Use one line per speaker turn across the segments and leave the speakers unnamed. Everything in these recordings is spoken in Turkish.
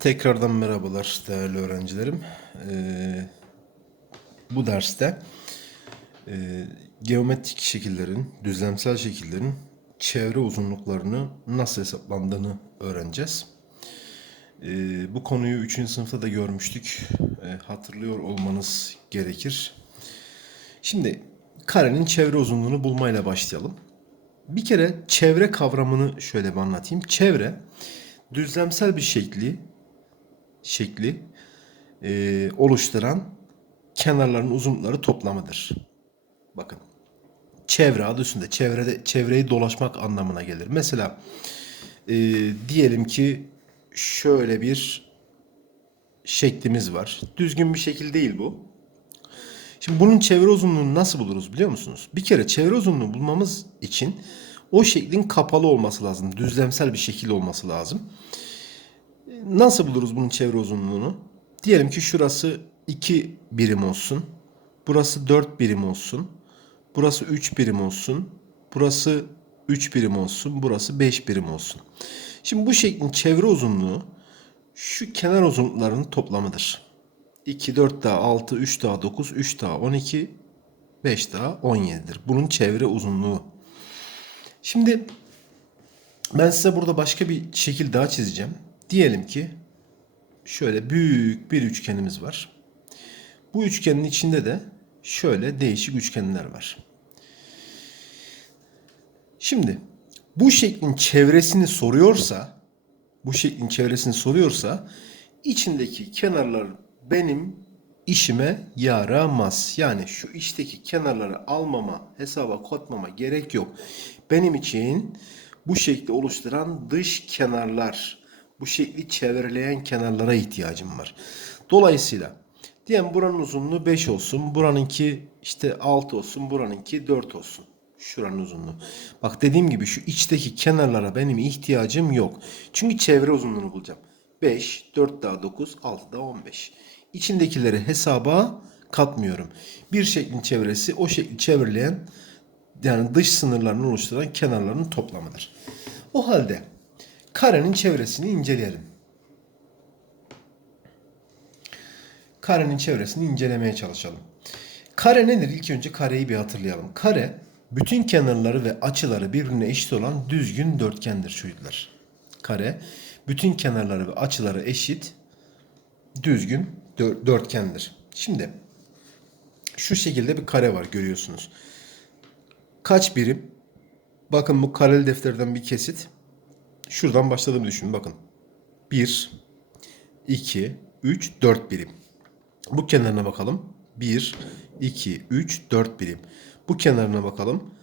Tekrardan merhabalar değerli öğrencilerim. Ee, bu derste e, geometrik şekillerin, düzlemsel şekillerin çevre uzunluklarını nasıl hesaplandığını öğreneceğiz. Ee, bu konuyu 3. sınıfta da görmüştük. Ee, hatırlıyor olmanız gerekir. Şimdi karenin çevre uzunluğunu bulmayla başlayalım. Bir kere çevre kavramını şöyle bir anlatayım. Çevre düzlemsel bir şekli şekli e, oluşturan kenarların uzunlukları toplamıdır. Bakın. Çevre adı üstünde. Çevrede çevreyi dolaşmak anlamına gelir. Mesela e, diyelim ki şöyle bir şeklimiz var. Düzgün bir şekil değil bu. Şimdi bunun çevre uzunluğunu nasıl buluruz biliyor musunuz? Bir kere çevre uzunluğunu bulmamız için o şeklin kapalı olması lazım. Düzlemsel bir şekil olması lazım. Nasıl buluruz bunun çevre uzunluğunu? Diyelim ki şurası 2 birim olsun. Burası 4 birim olsun. Burası 3 birim olsun. Burası 3 birim olsun. Burası 5 birim olsun. Şimdi bu şeklin çevre uzunluğu şu kenar uzunluklarının toplamıdır. 2, 4 daha 6, 3 daha 9, 3 daha 12, 5 daha 17'dir. Bunun çevre uzunluğu. Şimdi ben size burada başka bir şekil daha çizeceğim. Diyelim ki şöyle büyük bir üçgenimiz var. Bu üçgenin içinde de şöyle değişik üçgenler var. Şimdi bu şeklin çevresini soruyorsa, bu şeklin çevresini soruyorsa içindeki kenarlar benim işime yaramaz. Yani şu içteki kenarları almama, hesaba katmama gerek yok. Benim için bu şekli oluşturan dış kenarlar, bu şekli çevreleyen kenarlara ihtiyacım var. Dolayısıyla diyelim buranın uzunluğu 5 olsun, buranınki işte 6 olsun, buranınki 4 olsun. Şuranın uzunluğu. Bak dediğim gibi şu içteki kenarlara benim ihtiyacım yok. Çünkü çevre uzunluğunu bulacağım. 5, 4 daha 9, 6 daha 15. İçindekileri hesaba katmıyorum. Bir şeklin çevresi o şekli çevreleyen yani dış sınırlarını oluşturan kenarların toplamıdır. O halde karenin çevresini inceleyelim. Karenin çevresini incelemeye çalışalım. Kare nedir? İlk önce kareyi bir hatırlayalım. Kare bütün kenarları ve açıları birbirine eşit olan düzgün dörtgendir çocuklar. Kare bütün kenarları ve açıları eşit düzgün dör- dörtgendir. Şimdi şu şekilde bir kare var görüyorsunuz. Kaç birim? Bakın bu kareli defterden bir kesit. Şuradan başladığımı düşünün bakın. 1, 2, 3, 4 birim. Bu kenarına bakalım. 1, 2, 3, 4 birim. Bu kenarına bakalım.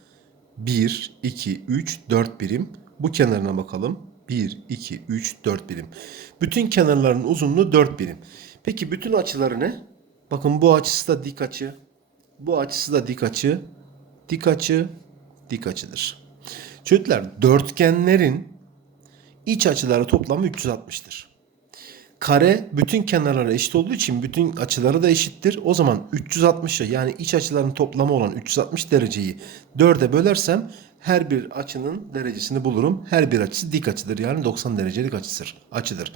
1, 2, 3, 4 birim. Bu kenarına bakalım. 1, 2, 3, 4 birim. Bütün kenarların uzunluğu 4 birim. Peki bütün açıları ne? Bakın bu açısı da dik açı. Bu açısı da dik açı. Dik açı, dik açıdır. Çocuklar dörtgenlerin iç açıları toplamı 360'tır. Kare bütün kenarları eşit olduğu için bütün açıları da eşittir. O zaman 360'ı yani iç açıların toplamı olan 360 dereceyi 4'e bölersem her bir açının derecesini bulurum. Her bir açısı dik açıdır. Yani 90 derecelik açıdır. açıdır.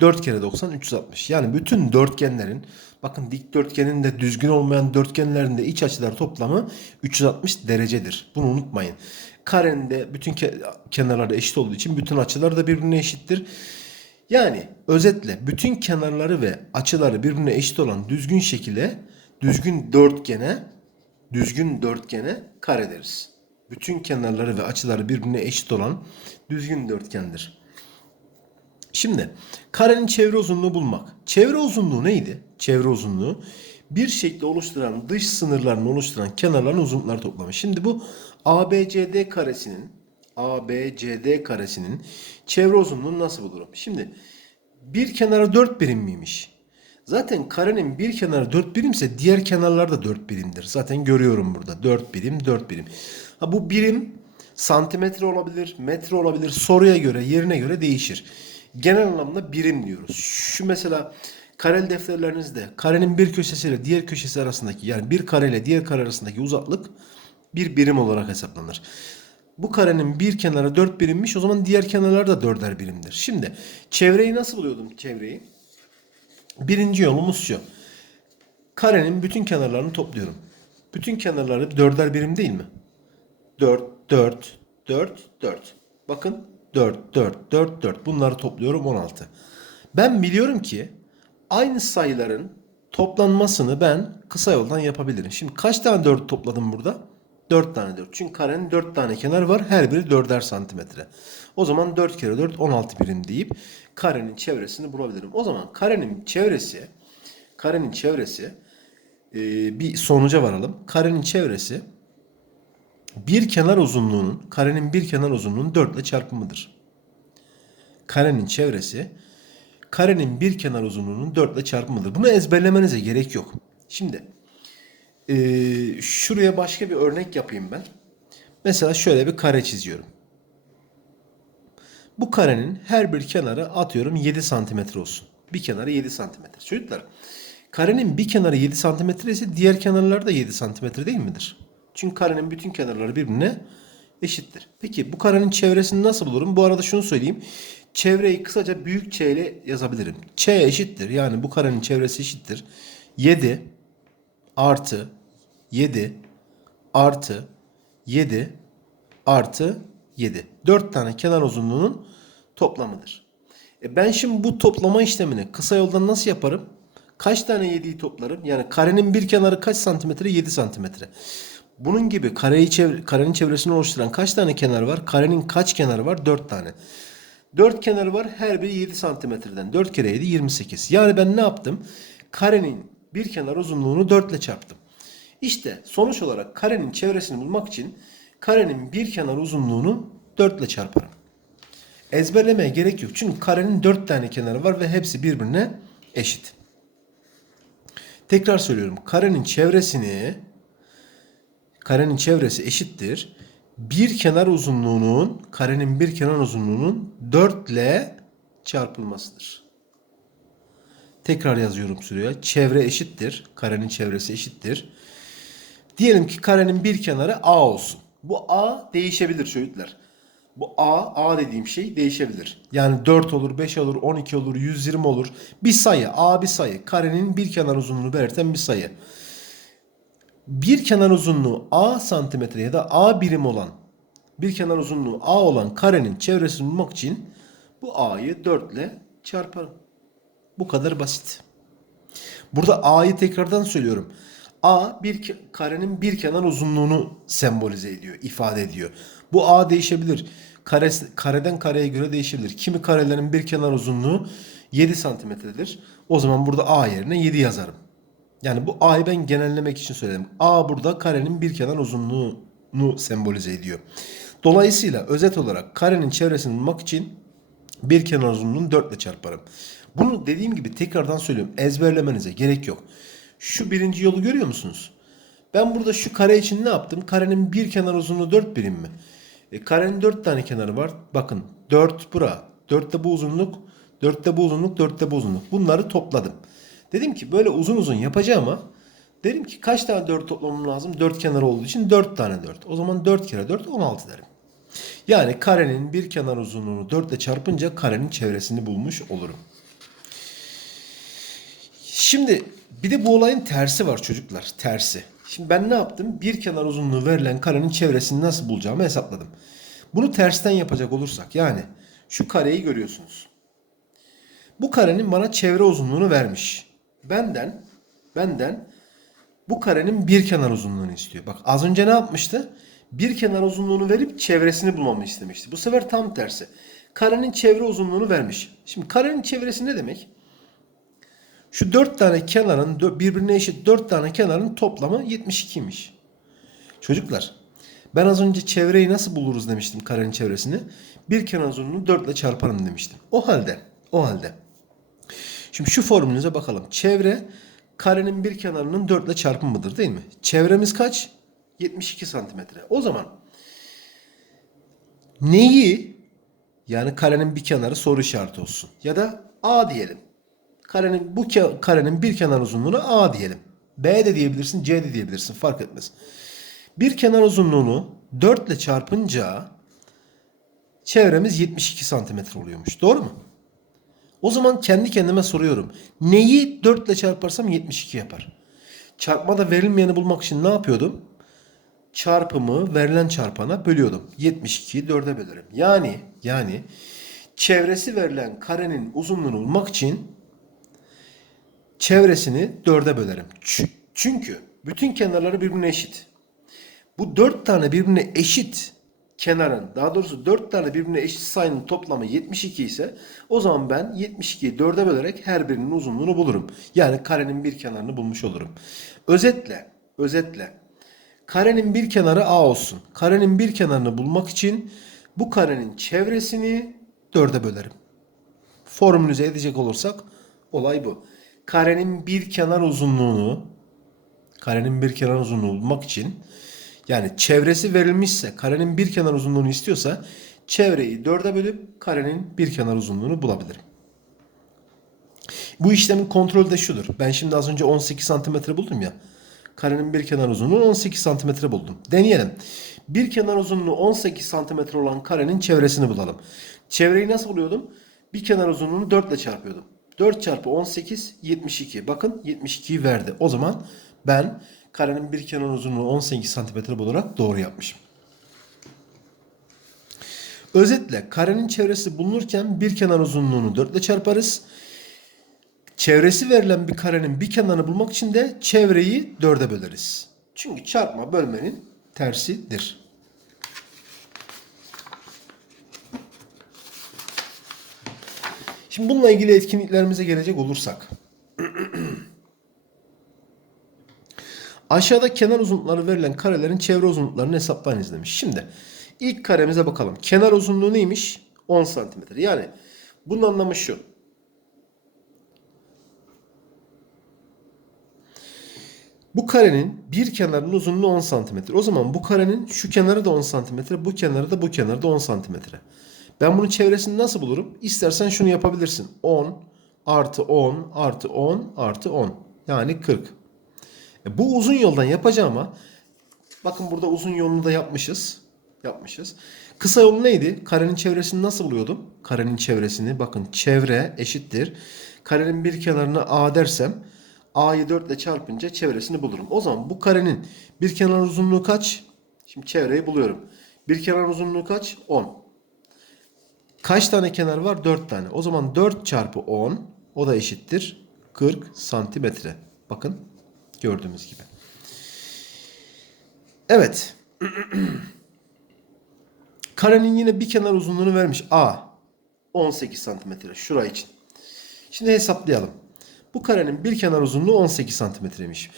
4 kere 90 360. Yani bütün dörtgenlerin bakın dikdörtgenin de düzgün olmayan dörtgenlerin de iç açıları toplamı 360 derecedir. Bunu unutmayın. Karenin de bütün ke- kenarları eşit olduğu için bütün açılar da birbirine eşittir. Yani özetle bütün kenarları ve açıları birbirine eşit olan düzgün şekilde düzgün dörtgene düzgün dörtgene kare deriz. Bütün kenarları ve açıları birbirine eşit olan düzgün dörtgendir. Şimdi karenin çevre uzunluğu bulmak. Çevre uzunluğu neydi? Çevre uzunluğu bir şekli oluşturan dış sınırlarını oluşturan kenarların uzunlukları toplamı. Şimdi bu ABCD karesinin ABCD karesinin çevre uzunluğunu nasıl bulurum? Şimdi bir kenarı 4 birim miymiş? Zaten karenin bir kenarı 4 birimse diğer kenarlar da 4 birimdir. Zaten görüyorum burada 4 birim 4 birim. Ha bu birim santimetre olabilir, metre olabilir. Soruya göre, yerine göre değişir. Genel anlamda birim diyoruz. Şu mesela kareli defterlerinizde karenin bir köşesiyle diğer köşesi arasındaki yani bir kare ile diğer kare arasındaki uzaklık bir birim olarak hesaplanır. Bu karenin bir kenarı 4 birimmiş. O zaman diğer kenarlar da 4'er birimdir. Şimdi çevreyi nasıl buluyordum çevreyi? Birinci yolumuz şu. Karenin bütün kenarlarını topluyorum. Bütün kenarları 4'er birim değil mi? 4, 4, 4, 4. Bakın 4, 4, 4, 4. Bunları topluyorum 16. Ben biliyorum ki aynı sayıların toplanmasını ben kısa yoldan yapabilirim. Şimdi kaç tane 4 topladım burada? 4 tane 4. Çünkü karenin 4 tane kenarı var. Her biri 4'er santimetre. O zaman 4 kere 4 16 birim deyip karenin çevresini bulabilirim. O zaman karenin çevresi karenin çevresi e, bir sonuca varalım. Karenin çevresi bir kenar uzunluğunun karenin bir kenar uzunluğunun 4 ile çarpımıdır. Karenin çevresi karenin bir kenar uzunluğunun 4 ile çarpımıdır. Bunu ezberlemenize gerek yok. Şimdi eee, şuraya başka bir örnek yapayım ben. Mesela şöyle bir kare çiziyorum. Bu karenin her bir kenarı atıyorum 7 santimetre olsun. Bir kenarı 7 santimetre. Çocuklar karenin bir kenarı 7 santimetre ise diğer kenarlar da 7 santimetre değil midir? Çünkü karenin bütün kenarları birbirine eşittir. Peki bu karenin çevresini nasıl bulurum? Bu arada şunu söyleyeyim. Çevreyi kısaca büyük Ç ile yazabilirim. Ç eşittir. Yani bu karenin çevresi eşittir. 7 artı 7 artı 7 artı 7. 4 tane kenar uzunluğunun toplamıdır. E ben şimdi bu toplama işlemini kısa yoldan nasıl yaparım? Kaç tane 7'yi toplarım? Yani karenin bir kenarı kaç santimetre? 7 santimetre. Bunun gibi kareyi çevre, karenin çevresini oluşturan kaç tane kenar var? Karenin kaç kenarı var? 4 tane. 4 kenarı var. Her biri 7 santimetreden. 4 kere 7 28. Yani ben ne yaptım? Karenin bir kenar uzunluğunu 4 ile çarptım. İşte sonuç olarak karenin çevresini bulmak için karenin bir kenar uzunluğunu 4 ile çarparım. Ezberlemeye gerek yok. Çünkü karenin 4 tane kenarı var ve hepsi birbirine eşit. Tekrar söylüyorum. Karenin çevresini karenin çevresi eşittir. Bir kenar uzunluğunun karenin bir kenar uzunluğunun 4 ile çarpılmasıdır. Tekrar yazıyorum şuraya. Çevre eşittir. Karenin çevresi eşittir. Diyelim ki karenin bir kenarı A olsun. Bu A değişebilir çocuklar. Bu A, A dediğim şey değişebilir. Yani 4 olur, 5 olur, 12 olur, 120 olur. Bir sayı, A bir sayı. Karenin bir kenar uzunluğunu belirten bir sayı. Bir kenar uzunluğu A santimetre ya da A birim olan bir kenar uzunluğu A olan karenin çevresini bulmak için bu A'yı 4 ile çarparım. Bu kadar basit. Burada A'yı tekrardan söylüyorum. A bir karenin bir kenar uzunluğunu sembolize ediyor, ifade ediyor. Bu A değişebilir. Kare, kareden kareye göre değişebilir. Kimi karelerin bir kenar uzunluğu 7 santimetredir. O zaman burada A yerine 7 yazarım. Yani bu A'yı ben genellemek için söyledim. A burada karenin bir kenar uzunluğunu sembolize ediyor. Dolayısıyla özet olarak karenin çevresini bulmak için bir kenar uzunluğunu 4 ile çarparım. Bunu dediğim gibi tekrardan söylüyorum. Ezberlemenize gerek yok. Şu birinci yolu görüyor musunuz? Ben burada şu kare için ne yaptım? Karenin bir kenar uzunluğu 4 birim mi? E, karenin 4 tane kenarı var. Bakın 4 bura. 4 de bu uzunluk. 4 de bu uzunluk. 4 de bu uzunluk. Bunları topladım. Dedim ki böyle uzun uzun yapacağım ama dedim ki kaç tane 4 toplamam lazım? 4 kenarı olduğu için 4 tane 4. O zaman 4 kere 4 16 derim. Yani karenin bir kenar uzunluğunu 4 ile çarpınca karenin çevresini bulmuş olurum. Şimdi bir de bu olayın tersi var çocuklar. Tersi. Şimdi ben ne yaptım? Bir kenar uzunluğu verilen karenin çevresini nasıl bulacağımı hesapladım. Bunu tersten yapacak olursak yani şu kareyi görüyorsunuz. Bu karenin bana çevre uzunluğunu vermiş. Benden benden bu karenin bir kenar uzunluğunu istiyor. Bak az önce ne yapmıştı? Bir kenar uzunluğunu verip çevresini bulmamı istemişti. Bu sefer tam tersi. Karenin çevre uzunluğunu vermiş. Şimdi karenin çevresi ne demek? Şu dört tane kenarın birbirine eşit dört tane kenarın toplamı 72'ymiş. Çocuklar ben az önce çevreyi nasıl buluruz demiştim karenin çevresini. Bir kenar uzunluğunu 4 ile çarparım demiştim. O halde o halde. Şimdi şu formülünüze bakalım. Çevre karenin bir kenarının 4 ile çarpımıdır değil mi? Çevremiz kaç? 72 santimetre. O zaman neyi yani karenin bir kenarı soru işareti olsun. Ya da A diyelim. Karenin bu karenin bir kenar uzunluğunu A diyelim. B de diyebilirsin, C de diyebilirsin fark etmez. Bir kenar uzunluğunu 4 ile çarpınca çevremiz 72 santimetre oluyormuş. Doğru mu? O zaman kendi kendime soruyorum. Neyi 4 ile çarparsam 72 yapar. Çarpmada verilmeyeni bulmak için ne yapıyordum? Çarpımı verilen çarpana bölüyordum. 72'yi 4'e bölerim. Yani yani çevresi verilen karenin uzunluğunu bulmak için çevresini 4'e bölerim. Çünkü bütün kenarları birbirine eşit. Bu 4 tane birbirine eşit kenarın daha doğrusu 4 tane birbirine eşit sayının toplamı 72 ise o zaman ben 72'yi 4'e bölerek her birinin uzunluğunu bulurum. Yani karenin bir kenarını bulmuş olurum. Özetle, özetle karenin bir kenarı A olsun. Karenin bir kenarını bulmak için bu karenin çevresini 4'e bölerim. Formülize edecek olursak olay bu. Karenin bir kenar uzunluğunu karenin bir kenar uzunluğunu bulmak için yani çevresi verilmişse karenin bir kenar uzunluğunu istiyorsa çevreyi dörde bölüp karenin bir kenar uzunluğunu bulabilirim. Bu işlemin kontrolü de şudur. Ben şimdi az önce 18 santimetre buldum ya. Karenin bir kenar uzunluğunu 18 santimetre buldum. Deneyelim. Bir kenar uzunluğu 18 santimetre olan karenin çevresini bulalım. Çevreyi nasıl buluyordum? Bir kenar uzunluğunu 4 ile çarpıyordum. 4 çarpı 18 72. Bakın 72'yi verdi. O zaman ben karenin bir kenar uzunluğu 18 santimetre bularak doğru yapmışım. Özetle karenin çevresi bulunurken bir kenar uzunluğunu 4 ile çarparız. Çevresi verilen bir karenin bir kenarını bulmak için de çevreyi 4'e böleriz. Çünkü çarpma bölmenin tersidir. Şimdi bununla ilgili etkinliklerimize gelecek olursak. Aşağıda kenar uzunlukları verilen karelerin çevre uzunluklarını hesaplayınız demiş. Şimdi ilk karemize bakalım. Kenar uzunluğu neymiş? 10 santimetre. Yani bunun anlamı şu. Bu karenin bir kenarının uzunluğu 10 santimetre. O zaman bu karenin şu kenarı da 10 santimetre, bu kenarı da bu kenarı da 10 santimetre. Ben bunun çevresini nasıl bulurum? İstersen şunu yapabilirsin. 10 artı 10 artı 10 artı 10. Yani 40. E bu uzun yoldan yapacağıma bakın burada uzun yolunu da yapmışız. Yapmışız. Kısa yol neydi? Karenin çevresini nasıl buluyordum? Karenin çevresini bakın çevre eşittir. Karenin bir kenarına A dersem A'yı 4 ile çarpınca çevresini bulurum. O zaman bu karenin bir kenar uzunluğu kaç? Şimdi çevreyi buluyorum. Bir kenar uzunluğu kaç? 10. Kaç tane kenar var? 4 tane. O zaman 4 çarpı 10 o da eşittir 40 santimetre. Bakın gördüğümüz gibi. Evet. Karenin yine bir kenar uzunluğunu vermiş. A 18 santimetre. Şura için. Şimdi hesaplayalım. Bu karenin bir kenar uzunluğu 18 santimetreymiş.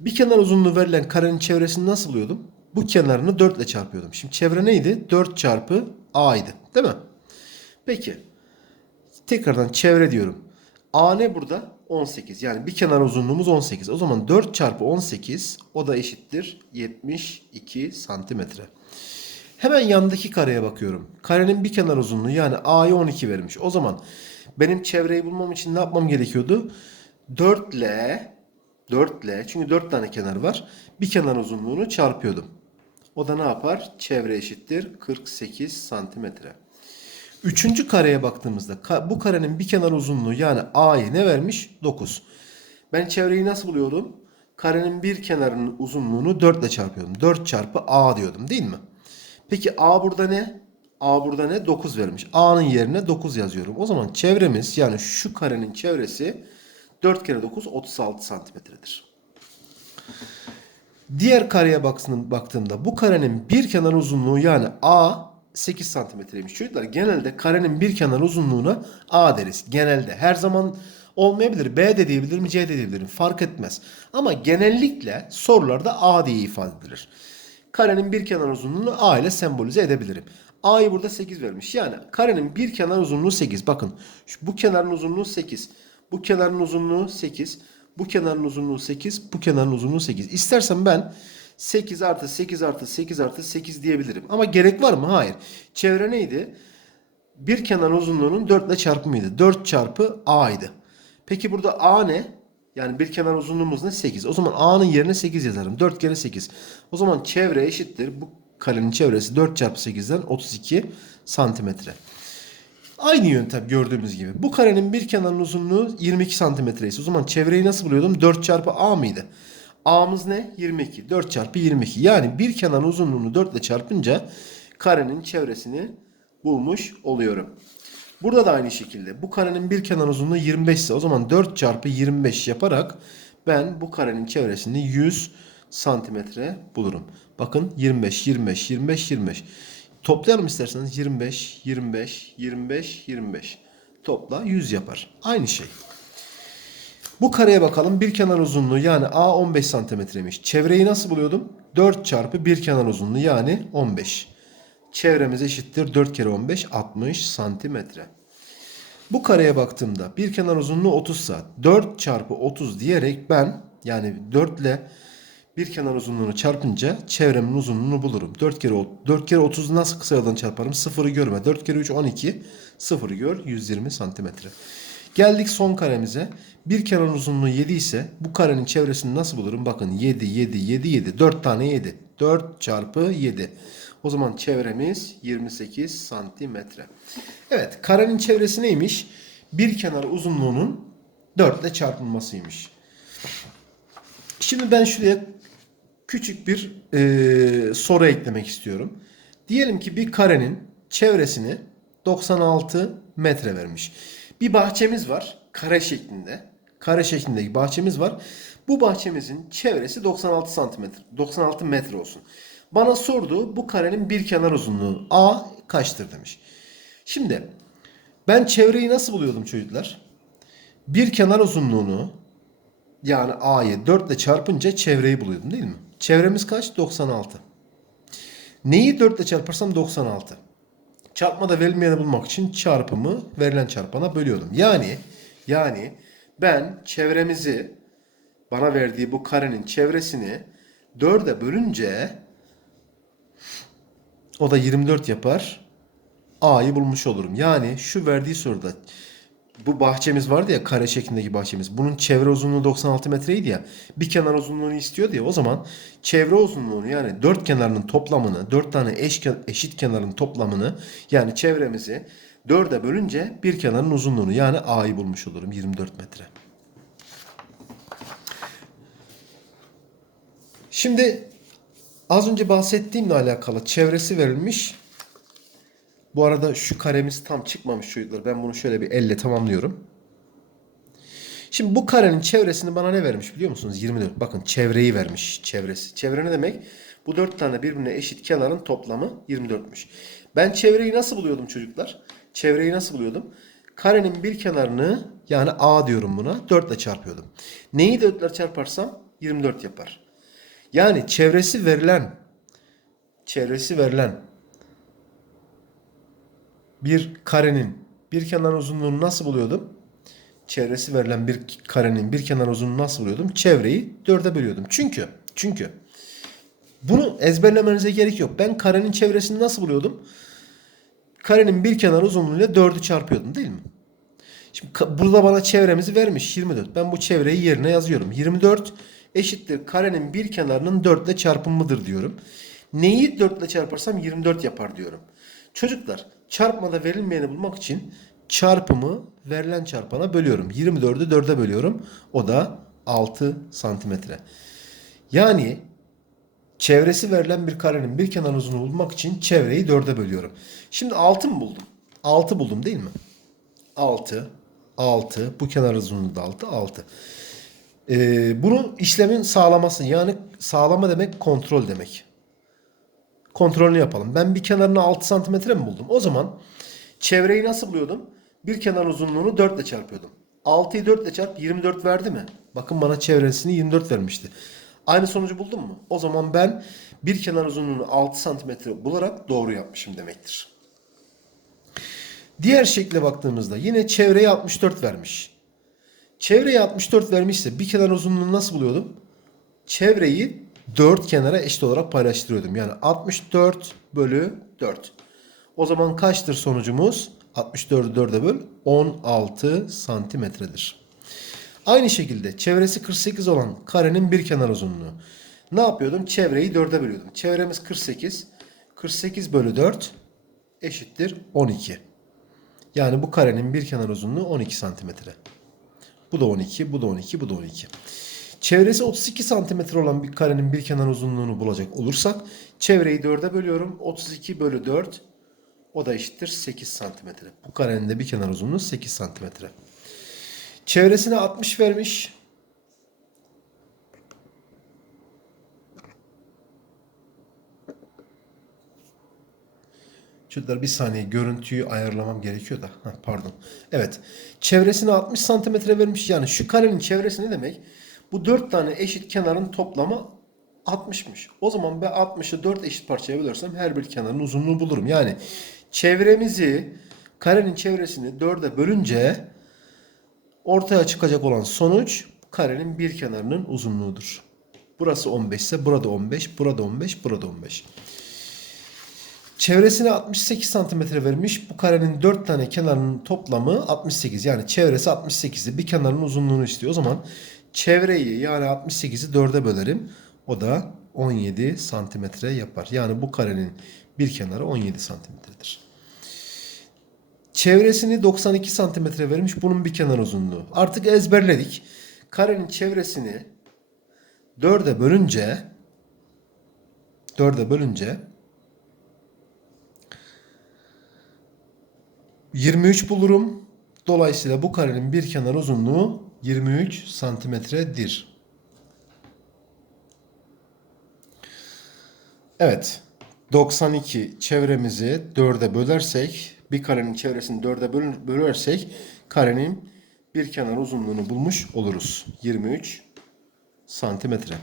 Bir kenar uzunluğu verilen karenin çevresini nasıl buluyordum? Bu kenarını 4 ile çarpıyordum. Şimdi çevre neydi? 4 çarpı A idi. Değil mi? Peki. Tekrardan çevre diyorum. A ne burada? 18. Yani bir kenar uzunluğumuz 18. O zaman 4 çarpı 18 o da eşittir 72 santimetre. Hemen yandaki kareye bakıyorum. Karenin bir kenar uzunluğu yani A'yı 12 vermiş. O zaman benim çevreyi bulmam için ne yapmam gerekiyordu? 4 ile 4 ile çünkü 4 tane kenar var. Bir kenar uzunluğunu çarpıyordum. O da ne yapar? Çevre eşittir 48 santimetre. Üçüncü kareye baktığımızda bu karenin bir kenar uzunluğu yani A'yı ne vermiş? 9. Ben çevreyi nasıl buluyordum? Karenin bir kenarının uzunluğunu 4 ile çarpıyordum. 4 çarpı A diyordum değil mi? Peki A burada ne? A burada ne? 9 vermiş. A'nın yerine 9 yazıyorum. O zaman çevremiz yani şu karenin çevresi 4 kere 9 36 santimetredir. Diğer kareye baktığımda bu karenin bir kenar uzunluğu yani A 8 santimetreymiş. Çocuklar genelde karenin bir kenar uzunluğuna A deriz. Genelde her zaman olmayabilir. B de diyebilirim, C de diyebilirim. Fark etmez. Ama genellikle sorularda A diye ifade edilir. Karenin bir kenar uzunluğunu A ile sembolize edebilirim. A'yı burada 8 vermiş. Yani karenin bir kenar uzunluğu 8. Bakın şu, bu kenarın uzunluğu 8. Bu kenarın uzunluğu 8. Bu kenarın uzunluğu 8. Bu kenarın uzunluğu 8. İstersen ben 8 artı 8 artı 8 artı 8 diyebilirim. Ama gerek var mı? Hayır. Çevre neydi? Bir kenar uzunluğunun 4 ile çarpımıydı. 4 çarpı A idi. Peki burada A ne? Yani bir kenar uzunluğumuz ne? 8. O zaman A'nın yerine 8 yazarım. 4 kere 8. O zaman çevre eşittir. Bu karenin çevresi 4 çarpı 8'den 32 santimetre. Aynı yöntem gördüğümüz gibi. Bu karenin bir kenarının uzunluğu 22 santimetre ise o zaman çevreyi nasıl buluyordum? 4 çarpı a mıydı? A'mız ne? 22. 4 çarpı 22. Yani bir kenarın uzunluğunu 4 ile çarpınca karenin çevresini bulmuş oluyorum. Burada da aynı şekilde bu karenin bir kenar uzunluğu 25 ise o zaman 4 çarpı 25 yaparak ben bu karenin çevresini 100 santimetre bulurum. Bakın 25, 25, 25, 25. Toplayalım isterseniz 25, 25, 25, 25. Topla 100 yapar. Aynı şey. Bu kareye bakalım. Bir kenar uzunluğu yani A 15 santimetreymiş. Çevreyi nasıl buluyordum? 4 çarpı bir kenar uzunluğu yani 15. Çevremiz eşittir 4 kere 15 60 santimetre. Bu kareye baktığımda bir kenar uzunluğu 30 saat. 4 çarpı 30 diyerek ben yani 4 ile bir kenar uzunluğunu çarpınca çevremin uzunluğunu bulurum. 4 kere 4 kere 30 nasıl kısa yoldan çarparım? 0'ı görme. 4 kere 3 12. 0'ı gör 120 santimetre. Geldik son karemize. Bir kenar uzunluğu 7 ise bu karenin çevresini nasıl bulurum? Bakın 7 7 7 7 4 tane 7. 4 çarpı 7. O zaman çevremiz 28 santimetre. Evet karenin çevresi neymiş? Bir kenar uzunluğunun 4 ile çarpılmasıymış. Şimdi ben şuraya küçük bir e, soru eklemek istiyorum. Diyelim ki bir karenin çevresini 96 metre vermiş. Bir bahçemiz var kare şeklinde. Kare şeklindeki bahçemiz var. Bu bahçemizin çevresi 96 santimetre, 96 metre olsun. Bana sordu bu karenin bir kenar uzunluğu A kaçtır demiş. Şimdi ben çevreyi nasıl buluyordum çocuklar? Bir kenar uzunluğunu yani A'yı 4 ile çarpınca çevreyi buluyordum değil mi? Çevremiz kaç? 96. Neyi 4 ile çarparsam 96. Çarpmada verilmeyeni bulmak için çarpımı verilen çarpana bölüyordum. Yani yani ben çevremizi bana verdiği bu karenin çevresini 4'e bölünce o da 24 yapar. A'yı bulmuş olurum. Yani şu verdiği soruda bu bahçemiz vardı ya kare şeklindeki bahçemiz. Bunun çevre uzunluğu 96 metreydi ya. Bir kenar uzunluğunu istiyordu ya. O zaman çevre uzunluğunu yani dört kenarının toplamını, dört tane eş, eşit kenarın toplamını yani çevremizi dörde bölünce bir kenarın uzunluğunu yani A'yı bulmuş olurum 24 metre. Şimdi az önce bahsettiğimle alakalı çevresi verilmiş. Bu arada şu karemiz tam çıkmamış çocuklar. Ben bunu şöyle bir elle tamamlıyorum. Şimdi bu karenin çevresini bana ne vermiş biliyor musunuz? 24. Bakın çevreyi vermiş. Çevresi. Çevre ne demek? Bu dört tane birbirine eşit kenarın toplamı 24'müş. Ben çevreyi nasıl buluyordum çocuklar? Çevreyi nasıl buluyordum? Karenin bir kenarını yani A diyorum buna 4 ile çarpıyordum. Neyi 4 ile çarparsam 24 yapar. Yani çevresi verilen çevresi verilen bir karenin bir kenar uzunluğunu nasıl buluyordum? Çevresi verilen bir karenin bir kenar uzunluğunu nasıl buluyordum? Çevreyi dörde bölüyordum. Çünkü çünkü bunu ezberlemenize gerek yok. Ben karenin çevresini nasıl buluyordum? Karenin bir kenar uzunluğuyla dördü çarpıyordum değil mi? Şimdi burada bana çevremizi vermiş 24. Ben bu çevreyi yerine yazıyorum. 24 eşittir karenin bir kenarının 4 ile çarpımıdır diyorum. Neyi 4 ile çarparsam 24 yapar diyorum. Çocuklar çarpmada verilmeyeni bulmak için çarpımı verilen çarpana bölüyorum. 24'ü 4'e bölüyorum. O da 6 santimetre. Yani çevresi verilen bir karenin bir kenar uzunluğu bulmak için çevreyi 4'e bölüyorum. Şimdi 6 mı buldum? 6 buldum değil mi? 6, 6, bu kenar uzunluğu da 6, 6. Ee, bunu işlemin sağlaması yani sağlama demek kontrol demek kontrolünü yapalım. Ben bir kenarını 6 santimetre mi buldum? O zaman çevreyi nasıl buluyordum? Bir kenar uzunluğunu 4 ile çarpıyordum. 6'yı 4 ile çarp 24 verdi mi? Bakın bana çevresini 24 vermişti. Aynı sonucu buldum mu? O zaman ben bir kenar uzunluğunu 6 santimetre bularak doğru yapmışım demektir. Diğer şekle baktığımızda yine çevreye 64 vermiş. Çevreye 64 vermişse bir kenar uzunluğunu nasıl buluyordum? Çevreyi 4 kenara eşit olarak paylaştırıyordum. Yani 64 bölü 4. O zaman kaçtır sonucumuz? 64'ü 4'e böl 16 santimetredir. Aynı şekilde çevresi 48 olan karenin bir kenar uzunluğu. Ne yapıyordum? Çevreyi 4'e bölüyordum. Çevremiz 48. 48 bölü 4 eşittir 12. Yani bu karenin bir kenar uzunluğu 12 santimetre. Bu da 12, bu da 12, bu da 12. Çevresi 32 santimetre olan bir karenin bir kenar uzunluğunu bulacak olursak çevreyi 4'e bölüyorum. 32 bölü 4 o da eşittir 8 santimetre. Bu karenin de bir kenar uzunluğu 8 santimetre. Çevresine 60 vermiş. Çocuklar bir saniye görüntüyü ayarlamam gerekiyor da. Heh, pardon. Evet. Çevresine 60 santimetre vermiş. Yani şu karenin çevresi ne demek? Bu 4 tane eşit kenarın toplamı 60'mış. O zaman ben 60'ı 4 eşit parçaya bölersem her bir kenarın uzunluğunu bulurum. Yani çevremizi karenin çevresini 4'e bölünce ortaya çıkacak olan sonuç karenin bir kenarının uzunluğudur. Burası 15 ise burada 15, burada 15, burada 15. Çevresine 68 santimetre vermiş. Bu karenin 4 tane kenarının toplamı 68. Yani çevresi 68'i bir kenarın uzunluğunu istiyor. O zaman çevreyi yani 68'i 4'e bölerim. O da 17 santimetre yapar. Yani bu karenin bir kenarı 17 santimetredir. Çevresini 92 santimetre vermiş. Bunun bir kenar uzunluğu. Artık ezberledik. Karenin çevresini 4'e bölünce 4'e bölünce 23 bulurum. Dolayısıyla bu karenin bir kenar uzunluğu 23 santimetredir. Evet. 92 çevremizi 4'e bölersek bir karenin çevresini 4'e böl- bölersek karenin bir kenar uzunluğunu bulmuş oluruz. 23 santimetre.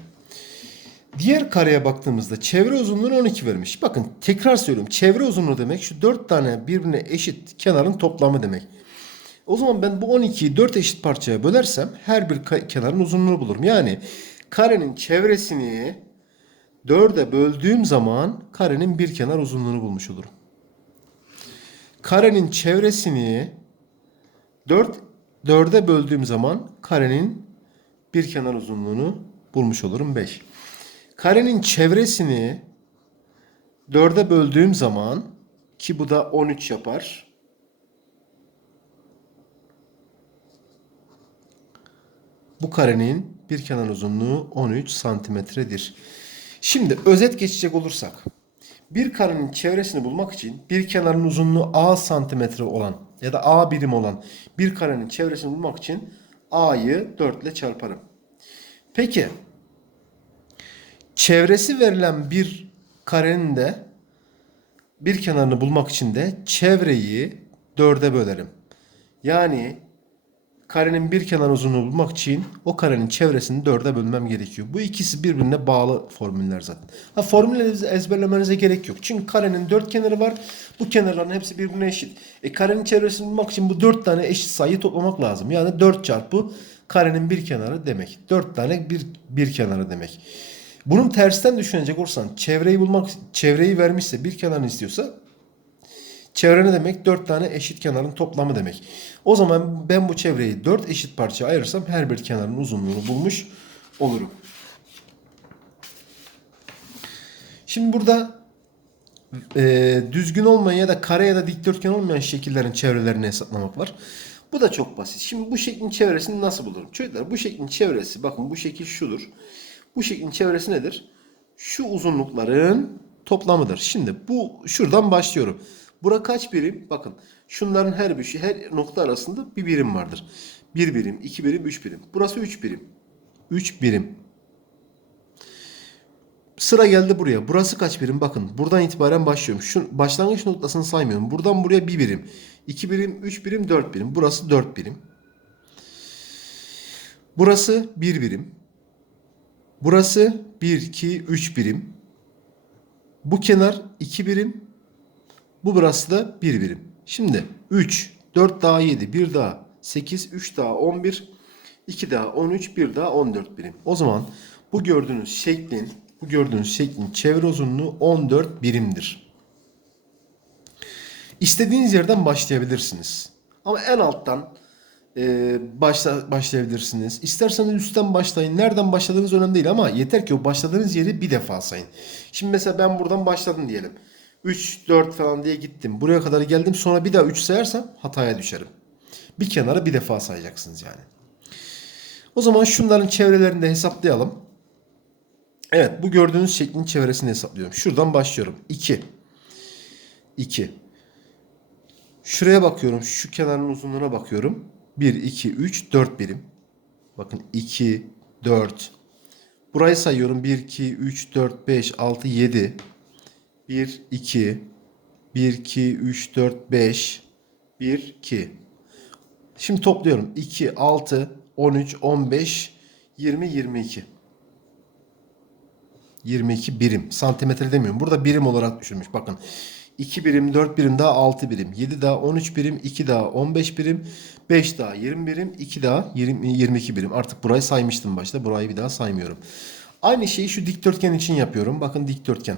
Diğer kareye baktığımızda çevre uzunluğunu 12 vermiş. Bakın tekrar söylüyorum. Çevre uzunluğu demek şu 4 tane birbirine eşit kenarın toplamı demek. O zaman ben bu 12'yi 4 eşit parçaya bölersem her bir kenarın uzunluğunu bulurum. Yani karenin çevresini 4'e böldüğüm zaman karenin bir kenar uzunluğunu bulmuş olurum. Karenin çevresini 4 4'e böldüğüm zaman karenin bir kenar uzunluğunu bulmuş olurum 5. Karenin çevresini 4'e böldüğüm zaman ki bu da 13 yapar. Bu karenin bir kenar uzunluğu 13 santimetredir. Şimdi özet geçecek olursak bir karenin çevresini bulmak için bir kenarın uzunluğu a santimetre olan ya da a birim olan bir karenin çevresini bulmak için a'yı 4 ile çarparım. Peki çevresi verilen bir karenin de bir kenarını bulmak için de çevreyi 4'e bölerim. Yani karenin bir kenar uzunluğunu bulmak için o karenin çevresini 4'e bölmem gerekiyor. Bu ikisi birbirine bağlı formüller zaten. Ha formülleri ezberlemenize gerek yok. Çünkü karenin 4 kenarı var. Bu kenarların hepsi birbirine eşit. E karenin çevresini bulmak için bu 4 tane eşit sayıyı toplamak lazım. Yani 4 çarpı karenin bir kenarı demek. 4 tane bir, bir kenarı demek. Bunun tersten düşünecek olursan çevreyi bulmak çevreyi vermişse bir kenarını istiyorsa Çevre ne demek? 4 tane eşit kenarın toplamı demek. O zaman ben bu çevreyi 4 eşit parçaya ayırırsam her bir kenarın uzunluğunu bulmuş olurum. Şimdi burada e, düzgün olmayan ya da kare ya da dikdörtgen olmayan şekillerin çevrelerini hesaplamak var. Bu da çok basit. Şimdi bu şeklin çevresini nasıl bulurum? Çocuklar bu şeklin çevresi bakın bu şekil şudur. Bu şeklin çevresi nedir? Şu uzunlukların toplamıdır. Şimdi bu şuradan başlıyorum. Bura kaç birim? Bakın şunların her bir şey, her nokta arasında bir birim vardır. Bir birim, iki birim, üç birim. Burası üç birim. Üç birim. Sıra geldi buraya. Burası kaç birim? Bakın buradan itibaren başlıyorum. Şu başlangıç noktasını saymıyorum. Buradan buraya bir birim. 2 birim, 3 birim, 4 birim. Burası 4 birim. Burası 1 birim. Burası 1, 2, 3 birim. Bu kenar 2 birim. Bu burası da 1 birim. Şimdi 3, 4 daha 7, 1 daha 8, 3 daha 11, 2 daha 13, 1 daha 14 birim. O zaman bu gördüğünüz şeklin, bu gördüğünüz şeklin çevre uzunluğu 14 birimdir. İstediğiniz yerden başlayabilirsiniz. Ama en alttan e, başla, başlayabilirsiniz. İsterseniz üstten başlayın. Nereden başladığınız önemli değil ama yeter ki o başladığınız yeri bir defa sayın. Şimdi mesela ben buradan başladım diyelim. 3, 4 falan diye gittim. Buraya kadar geldim. Sonra bir daha 3 sayarsam hataya düşerim. Bir kenara bir defa sayacaksınız yani. O zaman şunların çevrelerini de hesaplayalım. Evet bu gördüğünüz şeklin çevresini hesaplıyorum. Şuradan başlıyorum. 2. 2. Şuraya bakıyorum. Şu kenarın uzunluğuna bakıyorum. 1, 2, 3, 4 birim. Bakın 2, 4. Burayı sayıyorum. 1, 2, 3, 4, 5, 6, 7. 1, 2, 1, 2, 3, 4, 5, 1, 2. Şimdi topluyorum. 2, 6, 13, 15, 20, 22. 22 birim. Santimetre demiyorum. Burada birim olarak düşünmüş. Bakın 2 birim, 4 birim daha 6 birim. 7 daha 13 birim, 2 daha 15 birim, 5 daha 20 birim, 2 daha 20, 22 birim. Artık burayı saymıştım başta. Burayı bir daha saymıyorum. Aynı şeyi şu dikdörtgen için yapıyorum. Bakın dikdörtgen.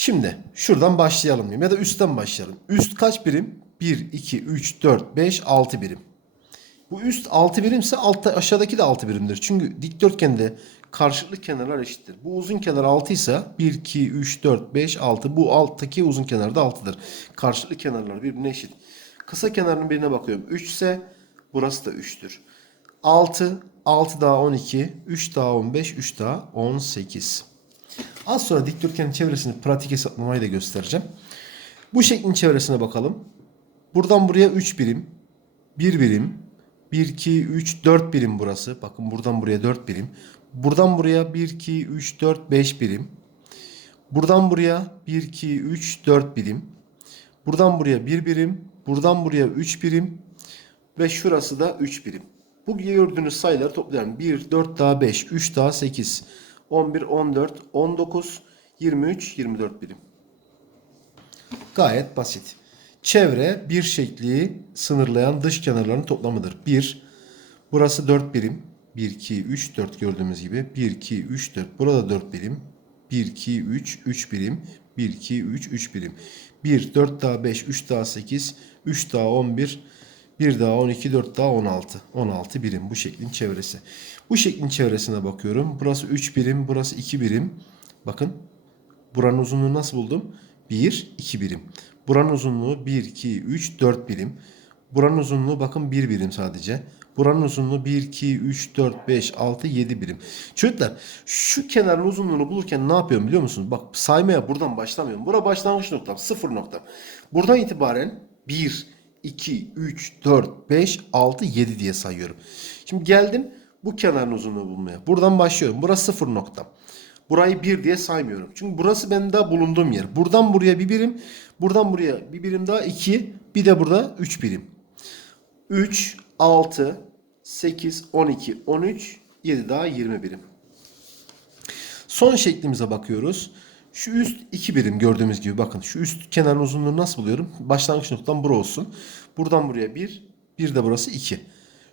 Şimdi şuradan başlayalım diyeyim. Ya da üstten başlayalım. Üst kaç birim? 1, 2, 3, 4, 5, 6 birim. Bu üst 6 birimse altta aşağıdaki de 6 birimdir. Çünkü dikdörtgende karşılıklı kenarlar eşittir. Bu uzun kenar 6 ise 1, 2, 3, 4, 5, 6. Bu alttaki uzun kenar da 6'dır. Karşılıklı kenarlar birbirine eşit. Kısa kenarın birine bakıyorum. 3 ise burası da 3'tür. 6, 6 daha 12, 3 daha 15, 3 daha 18. Az sonra dikdörtgenin çevresini pratik hesaplamayı da göstereceğim. Bu şeklin çevresine bakalım. Buradan buraya 3 birim, 1 birim, 1, 2, 3, 4 birim burası. Bakın buradan buraya 4 birim. Buradan buraya 1, 2, 3, 4, 5 birim. Buradan buraya 1, 2, 3, 4 birim. Buradan buraya 1 birim. Buradan buraya 3 birim. Ve şurası da 3 birim. Bu gördüğünüz sayıları toplayalım. 1, 4 daha 5, 3 daha 8, 11, 14, 19, 23, 24 birim. Gayet basit. Çevre bir şekli sınırlayan dış kenarların toplamıdır. 1. Burası 4 birim. 1, 2, 3, 4 gördüğümüz gibi. 1, 2, 3, 4. Burada 4 birim. 1, 2, 3, 3 birim. 1, 2, 3, 3 birim. 1, 4 daha 5, 3 daha 8, 3 daha 11, 1 daha 12, 4 daha 16. 16 birim bu şeklin çevresi. Bu şeklin çevresine bakıyorum. Burası 3 birim, burası 2 birim. Bakın buranın uzunluğunu nasıl buldum? 1, 2 birim. Buranın uzunluğu 1, 2, 3, 4 birim. Buranın uzunluğu bakın 1 birim sadece. Buranın uzunluğu 1, 2, 3, 4, 5, 6, 7 birim. Çocuklar şu kenarın uzunluğunu bulurken ne yapıyorum biliyor musunuz? Bak saymaya buradan başlamıyorum. Bura başlangıç noktam, sıfır noktam. Buradan itibaren 1, 2, 3, 4, 5, 6, 7 diye sayıyorum. Şimdi geldim bu kenarın uzunluğunu bulmaya. Buradan başlıyorum. Burası sıfır noktam. Burayı 1 diye saymıyorum. Çünkü burası benim daha bulunduğum yer. Buradan buraya bir birim, buradan buraya bir birim daha 2, bir de burada 3 birim. 3, 6, 8, 12, 13, 7 daha 20 birim. Son şeklimize bakıyoruz. Şu üst 2 birim gördüğümüz gibi bakın şu üst kenarın uzunluğunu nasıl buluyorum? Başlangıç noktam bura olsun. Buradan buraya 1, bir de burası 2.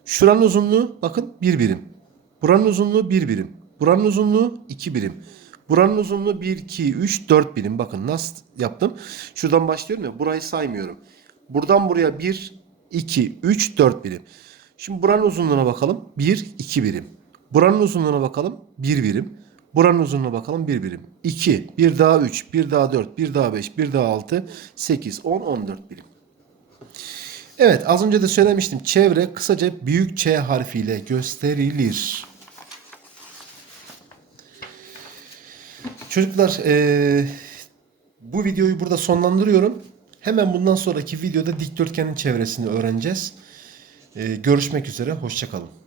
Şuranın uzunluğu bakın 1 birim. Buranın uzunluğu 1 birim. Buranın uzunluğu 2 birim. Buranın uzunluğu 1, 2, 3, 4 birim. Bakın nasıl yaptım. Şuradan başlıyorum ya burayı saymıyorum. Buradan buraya 1, 2, 3, 4 birim. Şimdi buranın uzunluğuna bakalım. 1, 2 birim. Buranın uzunluğuna bakalım. 1 birim. Buranın uzunluğuna bakalım 1 birim. 2, 1 daha 3, 1 daha 4, 1 daha 5, 1 daha 6, 8, 10, 14 birim. Evet az önce de söylemiştim. Çevre kısaca büyük Ç harfiyle gösterilir. Çocuklar eee, bu videoyu burada sonlandırıyorum. Hemen bundan sonraki videoda dikdörtgenin çevresini öğreneceğiz. Eee, görüşmek üzere. Hoşçakalın.